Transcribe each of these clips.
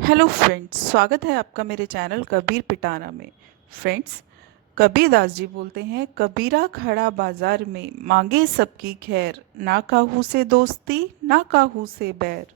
Hello friends, स्वागत है आपका मेरे चैनल कबीर पिटारा में। फ्रेंड्स, कबीरदास जी बोलते हैं, कबीरा खड़ा बाजार में मांगे सबकी खैर, ना काहू से दोस्ती ना काहू से बैर।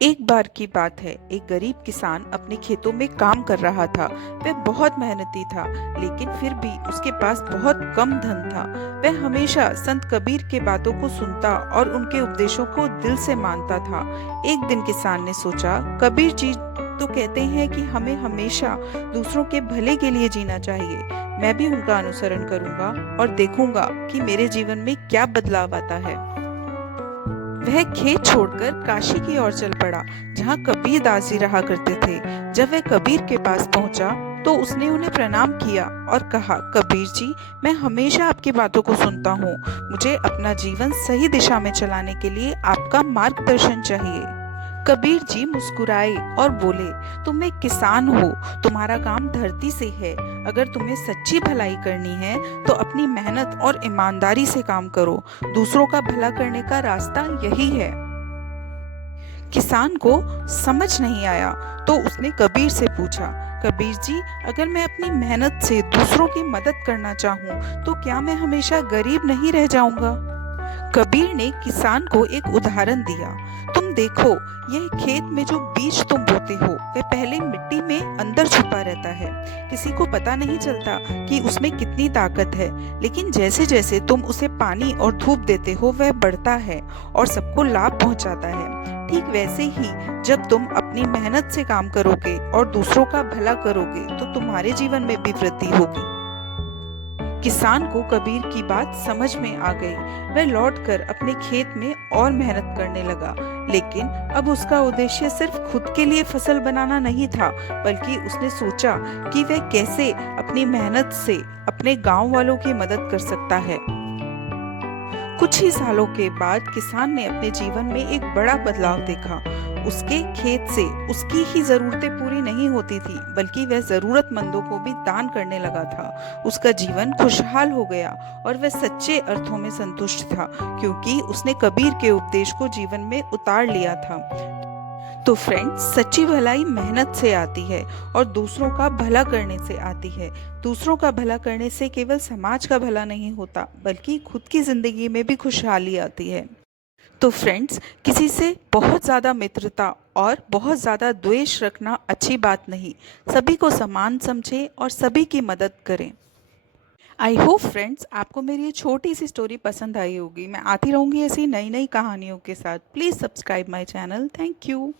एक बार की बात है, एक गरीब किसान अपने खेतों में काम कर रहा था। वह बहुत मेहनती था, लेकिन फिर भी उसके पास बहुत कम धन था। वह हमेशा संत कबीर के बातों को सुनता और उनके उपदेशों को दिल से मानता था। एक दिन किसान ने सोचा, कबीर जी तो कहते हैं कि हमें हमेशा दूसरों के भले के लिए जीना चाहिए। मैं भी उनका अनुसरण करूंगा और देखूंगा कि मेरे जीवन में क्या बदलाव आता है। वह खेत छोड़कर काशी की ओर चल पड़ा, जहाँ कबीर दास जी रहा करते थे। जब वह कबीर के पास पहुंचा, तो उसने उन्हें प्रणाम किया और कहा, कबीर जी, मैं हमेशा आपकी बातों को सुनता हूँ। मुझे अपना जीवन सही दिशा में चलाने के लिए आपका मार्गदर्शन चाहिए। कबीर जी मुस्कुराए और बोले, तुम एक किसान हो, तुम्हारा काम धरती से है। अगर तुम्हें सच्ची भलाई करनी है तो अपनी मेहनत और ईमानदारी से काम करो। दूसरों का भला करने का रास्ता यही है। किसान को समझ नहीं आया, तो उसने कबीर से पूछा, कबीर जी, अगर मैं अपनी मेहनत से दूसरों की मदद करना चाहूँ तो क्या मैं हमेशा गरीब नहीं रह जाऊंगा? कबीर ने किसान को एक उदाहरण दिया। तुम देखो, यह खेत में जो बीज तुम बोते हो वह पहले मिट्टी में अंदर छुपा रहता है। किसी को पता नहीं चलता कि उसमें कितनी ताकत है, लेकिन जैसे जैसे तुम उसे पानी और धूप देते हो वह बढ़ता है और सबको लाभ पहुंचाता है। ठीक वैसे ही जब तुम अपनी मेहनत से काम करोगे और दूसरों का भला करोगे तो तुम्हारे जीवन में भी वृद्धि होगी। किसान को कबीर की बात समझ में आ गई। वह लौटकर अपने खेत में और मेहनत करने लगा, लेकिन अब उसका उद्देश्य सिर्फ खुद के लिए फसल बनाना नहीं था, बल्कि उसने सोचा कि वह कैसे अपनी मेहनत से अपने गांव वालों की मदद कर सकता है। कुछ ही सालों के बाद किसान ने अपने जीवन में एक बड़ा बदलाव देखा। उसके खेत से उसकी ही जरूरतें पूरी नहीं होती थी, बल्कि वह जरूरतमंदों को भी दान करने लगा था। उसका जीवन खुशहाल हो गया और वह सच्चे अर्थों में संतुष्ट था, क्योंकि उसने कबीर के उपदेश को जीवन में उतार लिया था। तो फ्रेंड्स, सच्ची भलाई मेहनत से आती है और दूसरों का भला करने से आती है। दूसरों का भला करने से केवल समाज का भला नहीं होता, बल्कि खुद की जिंदगी में भी खुशहाली आती है। तो फ्रेंड्स, किसी से बहुत ज़्यादा मित्रता और बहुत ज़्यादा द्वेष रखना अच्छी बात नहीं। सभी को समान समझें और सभी की मदद करें। आई होप फ्रेंड्स, आपको मेरी ये छोटी सी स्टोरी पसंद आई होगी। मैं आती रहूँगी ऐसी नई नई कहानियों के साथ। Please subscribe my channel. Thank you.